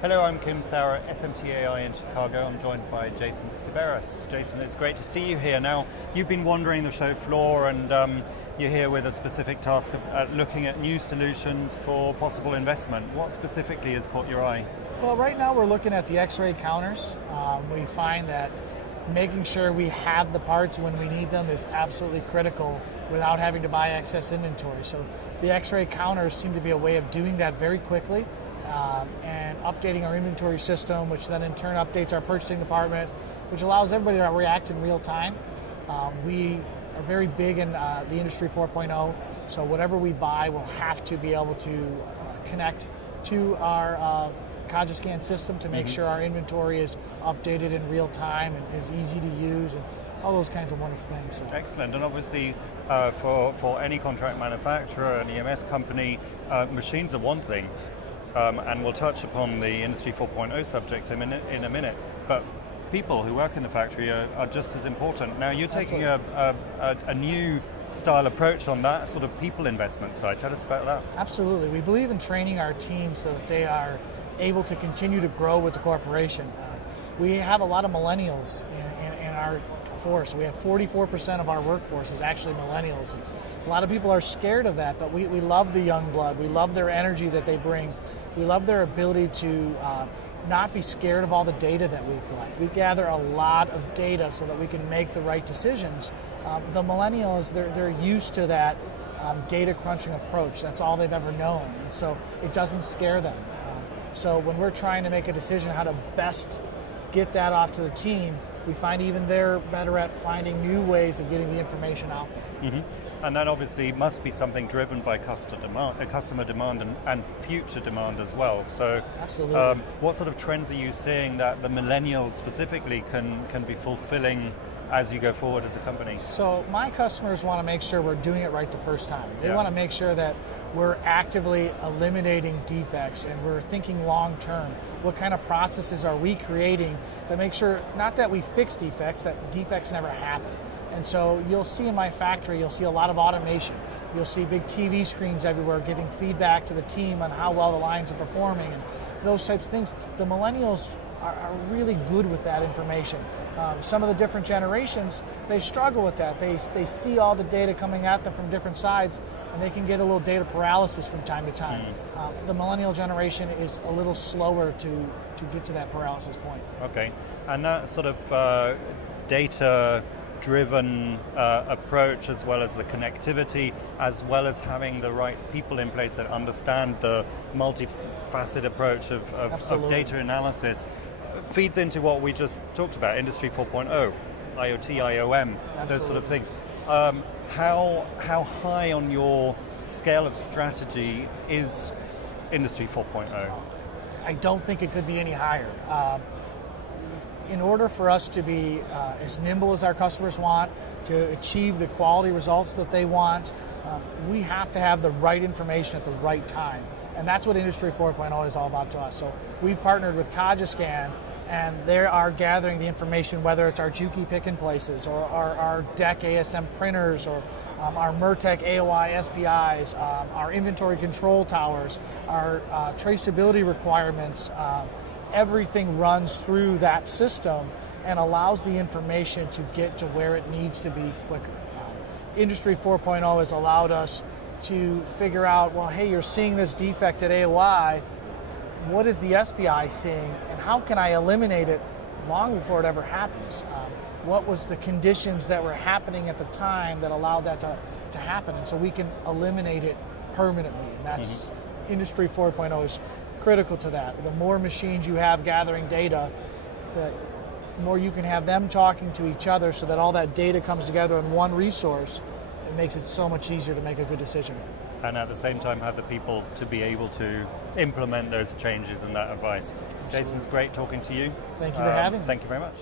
Hello, I'm Kim Sauer at SMTAI in Chicago. I'm joined by Jason Sciberras. Jason, it's great to see you here. Now, you've been wandering the show floor and you're here with a specific task of looking at new solutions for possible investment. What specifically has caught your eye? Well, right now we're looking at the X-ray counters. We find that making sure we have the parts when we need them is absolutely critical without having to buy excess inventory. So the X-ray counters seem to be a way of doing that very quickly. And updating our inventory system, which then in turn updates our purchasing department, which allows everybody to react in real time. We are very big in the Industry 4.0, so whatever we buy will have to be able to connect to our Cajascan system to make sure our inventory is updated in real time and is easy to use, and all those kinds of wonderful things. So. Excellent, and obviously for any contract manufacturer, an EMS company, machines are one thing. And we'll touch upon the Industry 4.0 subject in a minute, but people who work in the factory are just as important. Now, you're taking a new style approach on that sort of people investment side. Tell us about that. Absolutely. We believe in training our team so that they are able to continue to grow with the corporation. We have a lot of millennials in our force. We have 44% of our workforce is actually millennials. And a lot of people are scared of that, but we love the young blood. We love their energy that they bring. We love their ability to not be scared of all the data that we collect. We gather a lot of data so that we can make the right decisions. The millennials, they're used to that data crunching approach. That's all they've ever known, and so it doesn't scare them. So when we're trying to make a decision how to best get that off to the team, we find even they're better at finding new ways of getting the information out there. Mm-hmm. And that obviously must be something driven by customer demand and future demand as well. So, absolutely. What sort of trends are you seeing that the millennials specifically can be fulfilling as you go forward as a company? So my customers want to make sure we're doing it right the first time. They want to make sure that we're actively eliminating defects and we're thinking long term. What kind of processes are we creating to make sure, not that we fix defects, that defects never happen. And so you'll see in my factory, you'll see a lot of automation. You'll see big TV screens everywhere giving feedback to the team on how well the lines are performing and those types of things. The millennials are really good with that information. Some of the different generations, they struggle with that. They see all the data coming at them from different sides, and they can get a little data paralysis from time to time. The millennial generation is a little slower to get to that paralysis point. Okay, and that sort of data-driven approach, as well as the connectivity, as well as having the right people in place that understand the multifaceted approach of data analysis, feeds into what we just talked about, Industry 4.0, IoT, IOM, those sort of things. How high on your scale of strategy is Industry 4.0? I don't think it could be any higher. In order for us to be as nimble as our customers want, to achieve the quality results that they want, we have to have the right information at the right time. And that's what Industry 4.0 is all about to us. So we've partnered with Cajascan, and they are gathering the information, whether it's our Juki pick-and-places or our DEC ASM printers or our Mertec AOI SPIs, our inventory control towers, our traceability requirements. Everything runs through that system and allows the information to get to where it needs to be quicker. Industry 4.0 has allowed us to figure out, well, hey, you're seeing this defect at AOI, what is the SPI seeing, and how can I eliminate it long before it ever happens? What was the conditions that were happening at the time that allowed that to happen? And so we can eliminate it permanently, and that's Industry 4.0 is critical to that. The more machines you have gathering data, the more you can have them talking to each other so that all that data comes together in one resource. It makes it so much easier to make a good decision. And at the same time have the people to be able to implement those changes and that advice. Absolutely. Jason, it's great talking to you. Thank you for having me. Thank you very much.